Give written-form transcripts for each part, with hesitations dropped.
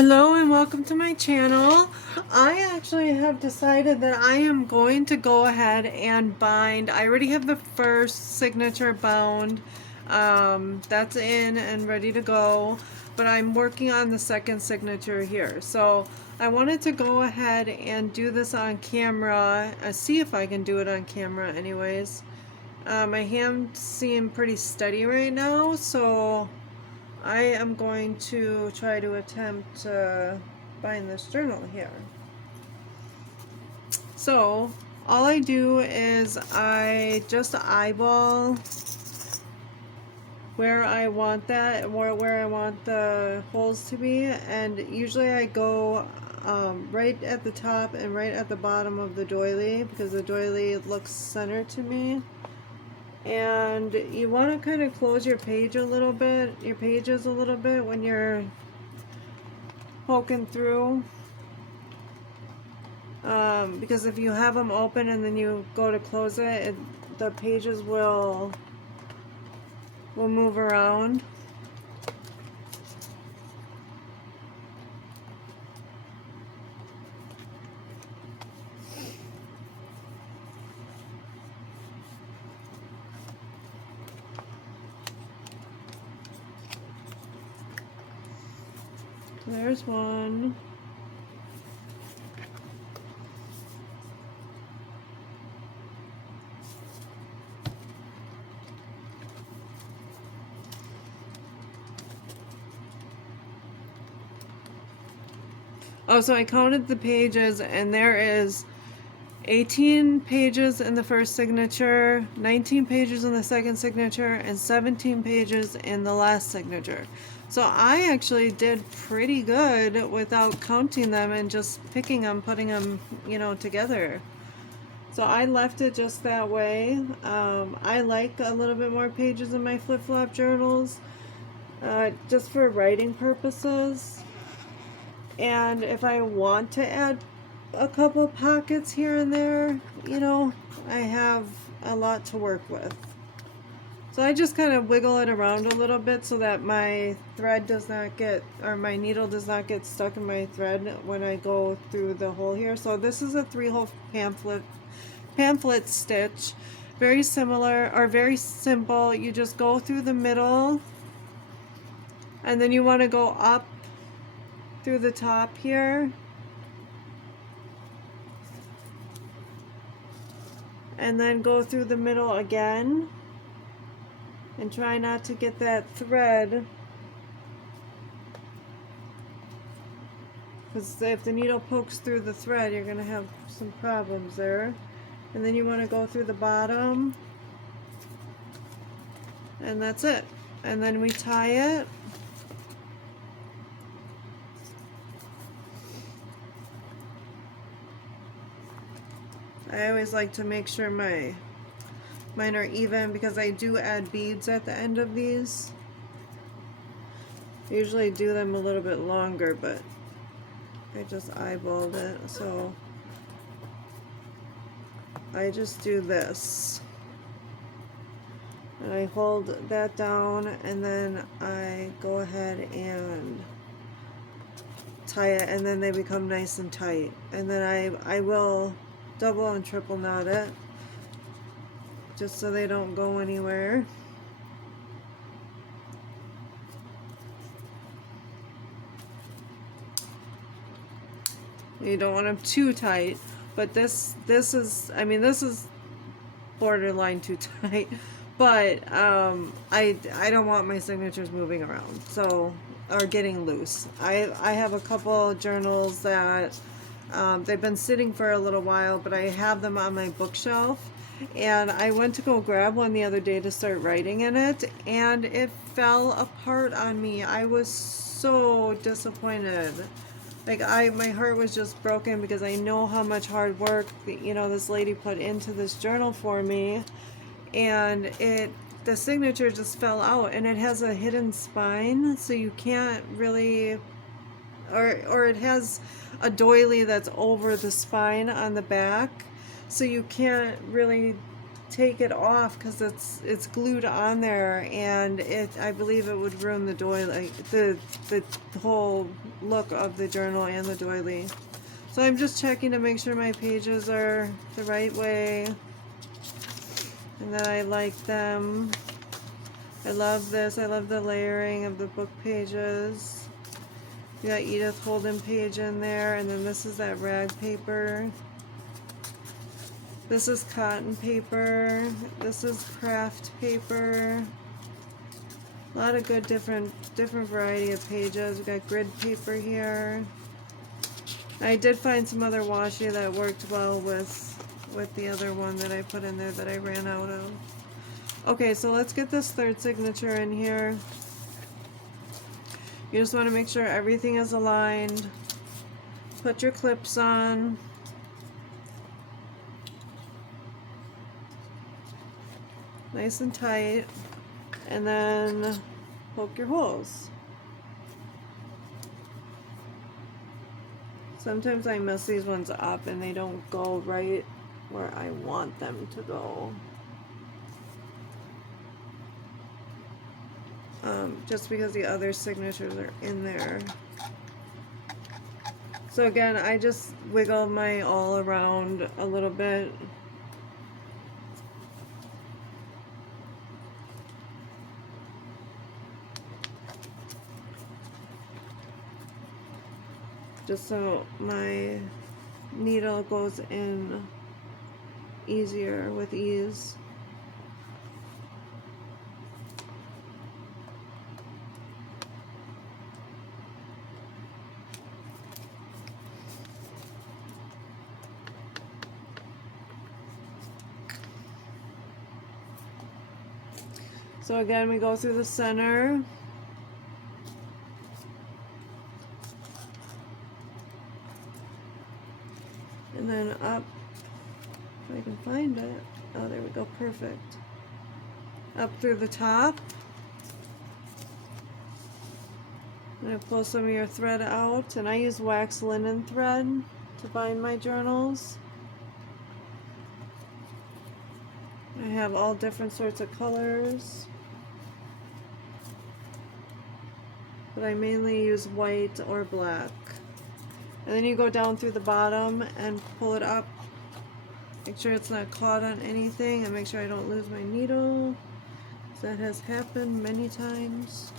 Hello and welcome to my channel. I actually have decided that I am going to go ahead and bind. I already have the first signature bound. That's in and ready to go, but I'm working on the second signature here. So I wanted to go ahead and do this on camera, see if I can do it on camera anyways. My hands seem pretty steady right now, so I am going to try to attempt to bind this journal here. So all I do is I just eyeball where I want that, or where I want the holes to be, and usually I go right at the top and right at the bottom of the doily because the doily looks centered to me. And you want to kind of close your pages a little bit when you're poking through, because if you have them open and then you go to close it, the pages will move around. There's one. Oh, so I counted the pages, and there is 18 pages in the first signature, 19 pages in the second signature, and 17 pages in the last signature. So I actually did pretty good without counting them and just picking them, putting them, together. So I left it just that way. I like a little bit more pages in my flip-flop journals, just for writing purposes. And if I want to add a couple pockets here and there, I have a lot to work with. So I just kind of wiggle it around a little bit so that my thread does not get, or my needle does not get stuck in my thread when I go through the hole here. So this is a 3-hole pamphlet stitch. Very similar, or very simple. You just go through the middle, and then you want to go up through the top here, and then go through the middle again, and try not to get that thread, because if the needle pokes through the thread, you're going to have some problems there. And then you want to go through the bottom, and that's it. And then we tie it. I always like to make sure mine are even, because I do add beads at the end of these. I usually do them a little bit longer, but I just eyeballed it, so I just do this. And I hold that down, and then I go ahead and tie it, and then they become nice and tight. And then I will double and triple knot it, just so they don't go anywhere. You don't want them too tight, but this is, I mean, this is borderline too tight, but I don't want my signatures moving around, so, or getting loose. I have a couple journals that they've been sitting for a little while, but I have them on my bookshelf, and I went to go grab one the other day to start writing in it, and it fell apart on me. I was so disappointed. Like, my heart was just broken, because I know how much hard work, this lady put into this journal for me, and the signature just fell out, and it has a hidden spine, so you can't really, or it has a doily that's over the spine on the back, so you can't really take it off because it's glued on there, and I believe it would ruin the doily, the whole look of the journal and the doily. So I'm just checking to make sure my pages are the right way and that I like them. I love this. I love the layering of the book pages. You got Edith Holden page in there, and then this is that rag paper. This is cotton paper. This is craft paper. A lot of good different variety of pages. We got grid paper here. I did find some other washi that worked well with the other one that I put in there that I ran out of. Okay, so let's get this third signature in here. You just want to make sure everything is aligned. Put your clips on. Nice and tight. And then poke your holes. Sometimes I mess these ones up and they don't go right where I want them to go. Just because the other signatures are in there. So again, I just wiggle my all around a little bit. Just so my needle goes in easier, with ease. So again, we go through the center. And then up, if I can find it. Oh, there we go, perfect. Up through the top. I'm going to pull some of your thread out, and I use wax linen thread to bind my journals. I have all different sorts of colors, but I mainly use white or black. And then you go down through the bottom and pull it up. Make sure it's not caught on anything, and make sure I don't lose my needle. That has happened many times.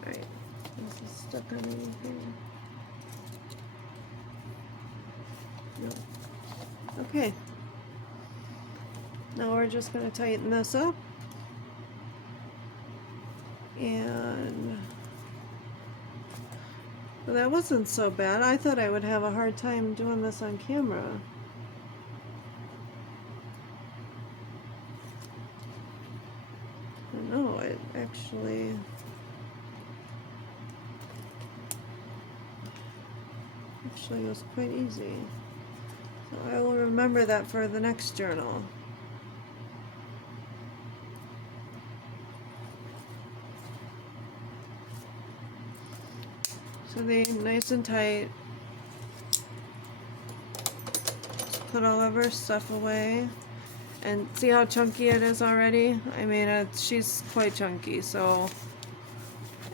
Alright, this is stuck on anything. No. Okay. Now we're just going to tighten this up. And well, that wasn't so bad. I thought I would have a hard time doing this on camera. No, it actually was quite easy. So I will remember that for the next journal. So they nice and tight. Just put all of her stuff away. And see how chunky it is already? I mean, she's quite chunky, so...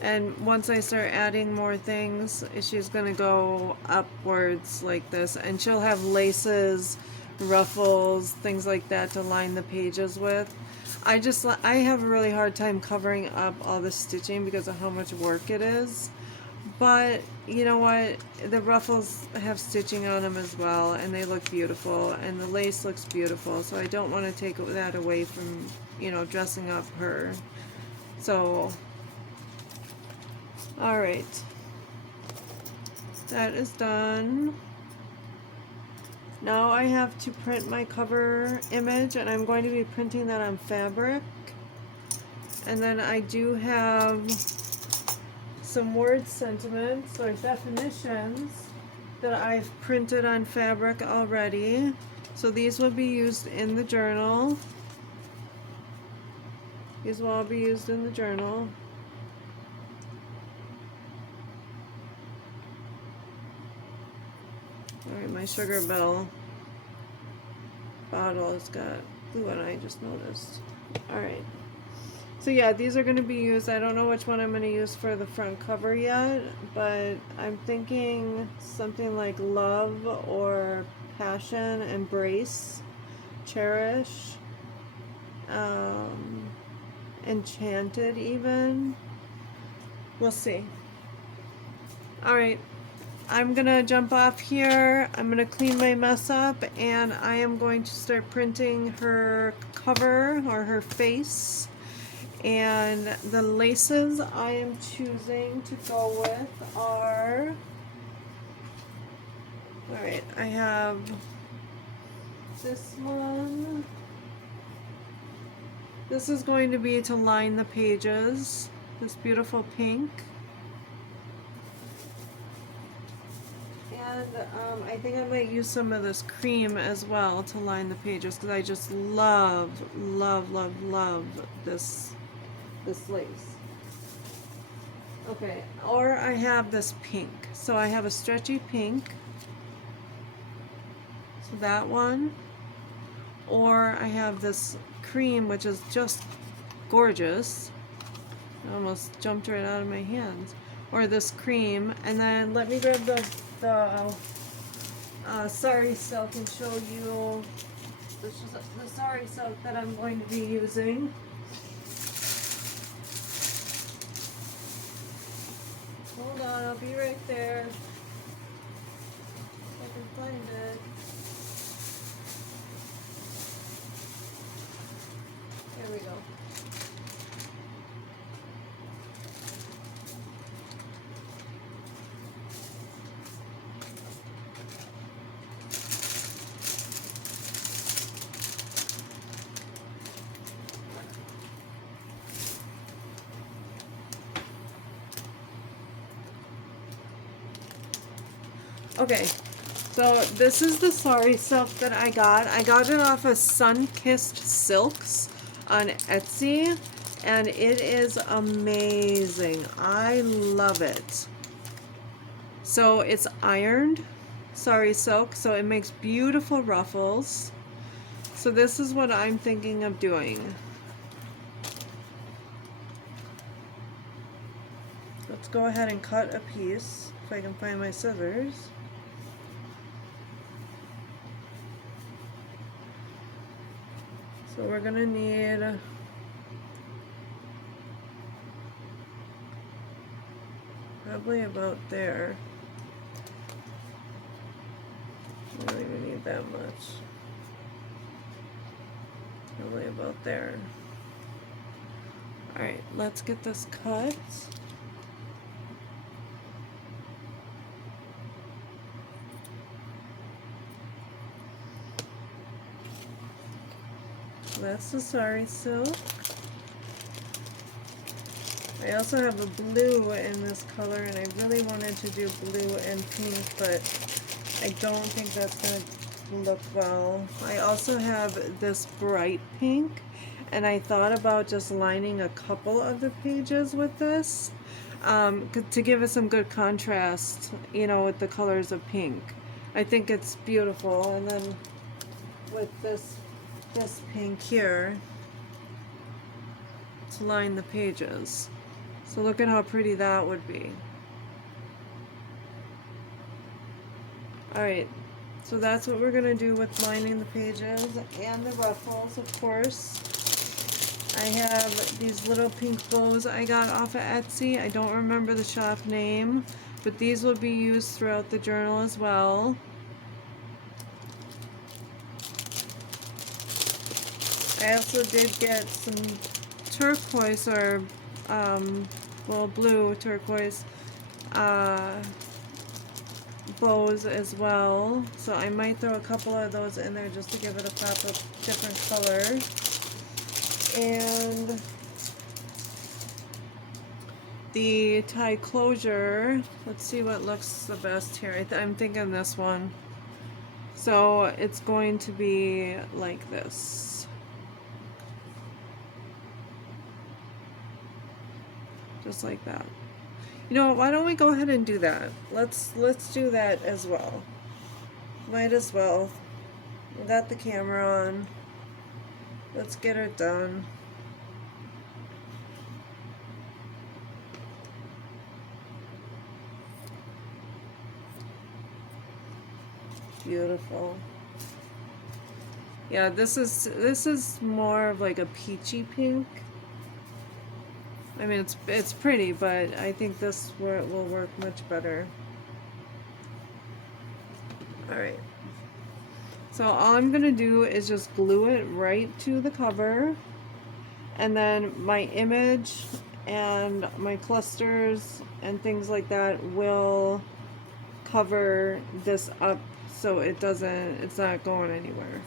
And once I start adding more things, she's gonna go upwards like this. And she'll have laces, ruffles, things like that to line the pages with. I have a really hard time covering up all the stitching because of how much work it is. But you know what, the ruffles have stitching on them as well, and they look beautiful, and the lace looks beautiful, so I don't want to take that away from, you know, dressing up her. So alright, that is done. Now I have to print my cover image, and I'm going to be printing that on fabric. And then I do have some word sentiments or definitions that I've printed on fabric already. So these will be used in the journal. These will all be used in the journal. Alright, my sugar bell. bottle has got glue on it, I just noticed. Alright. So yeah, these are going to be used. I don't know which one I'm going to use for the front cover yet, but I'm thinking something like love or passion, embrace, cherish, enchanted even. We'll see. Alright, I'm gonna jump off here. I'm gonna clean my mess up, and I am going to start printing her cover or her face. And the laces I am choosing to go with are, alright, I have this one. This is going to be to line the pages, this beautiful pink. And I think I might use some of this cream as well to line the pages, because I just love, love, love, love this lace. Okay, or I have this pink. So I have a stretchy pink. So that one. Or I have this cream, which is just gorgeous. I almost jumped right out of my hands. Or this cream. And then let me grab the sari silk and show you the sari silk that I'm going to be using. Hold on, I'll be right there. If I can find it. There we go. Okay, so this is the sari silk that I got. I got it off of Sun-Kissed Silks on Etsy, and it is amazing. I love it. So it's ironed sari silk, so it makes beautiful ruffles. So this is what I'm thinking of doing. Let's go ahead and cut a piece, if I can find my scissors. So we're gonna need probably about there. We don't even need that much. Probably about there. Alright, let's get this cut. That's the sari silk. I also have a blue in this color, and I really wanted to do blue and pink, but I don't think that's going to look well. I also have this bright pink, and I thought about just lining a couple of the pages with this to give it some good contrast, you know, with the colors of pink. I think it's beautiful. And then with this pink here to line the pages. So look at how pretty that would be. Alright, so that's what we're going to do with lining the pages and the ruffles, of course. I have these little pink bows I got off of Etsy. I don't remember the shop name, but these will be used throughout the journal as well. I also did get some turquoise or, well, blue turquoise bows as well. So I might throw a couple of those in there just to give it a pop of different colors. And the tie closure, let's see what looks the best here. I'm thinking this one. So it's going to be like this. Just like that. You know what, why don't we go ahead and do that? Let's do that as well. Might as well. We got the camera on. Let's get her done. Beautiful. Yeah, this is more of like a peachy pink. I mean, it's pretty, but I think this where it will work much better. All right. So all I'm gonna do is just glue it right to the cover, and then my image and my clusters and things like that will cover this up so it's not going anywhere.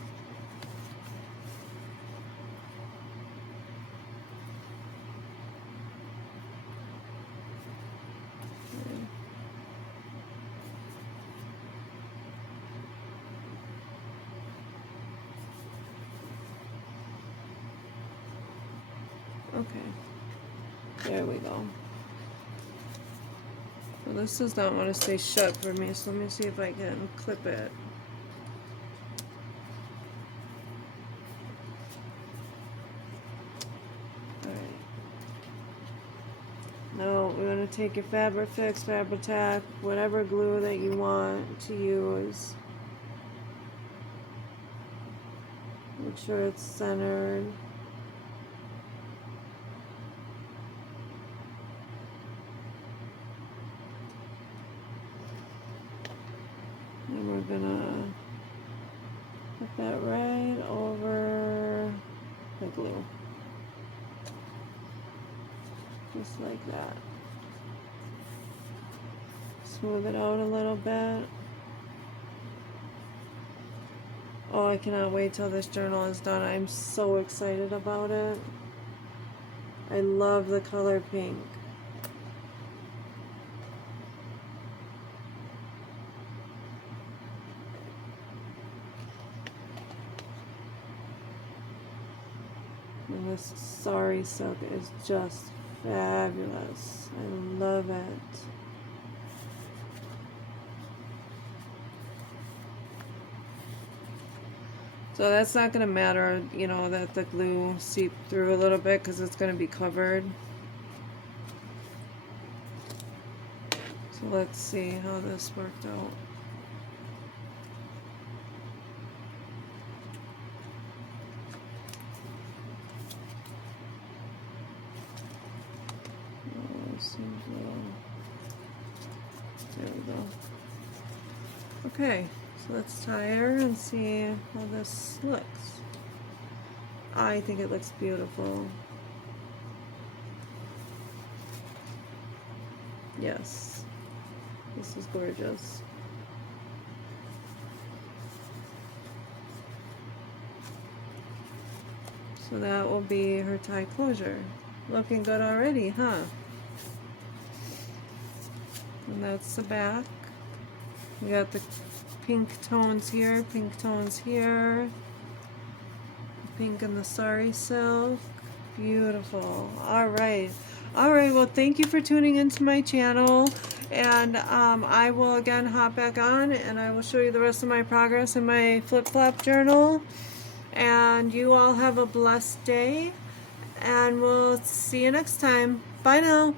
Okay, there we go. So this does not want to stay shut for me, so let me see if I can clip it. Alright. Now we're going to take your Fabri-Fix, Fabri-Tac, whatever glue that you want to use. Make sure it's centered. And we're gonna put that right over the glue. Just like that. Smooth it out a little bit. Oh, I cannot wait till this journal is done. I'm so excited about it. I love the color pink. And this sari silk is just fabulous. I love it. So that's not going to matter, you know, that the glue seeped through a little bit because it's going to be covered. So let's see how this worked out. There we go. Okay, so let's tie her and see how this looks. I think it looks beautiful. Yes, this is gorgeous. So that will be her tie closure. Looking good already, huh? And that's the back. We got the pink tones here, pink tones here. Pink in the sari silk. Beautiful. Alright. Alright, well thank you for tuning into my channel. And I will again hop back on and I will show you the rest of my progress in my flip-flop journal. And you all have a blessed day. And we'll see you next time. Bye now.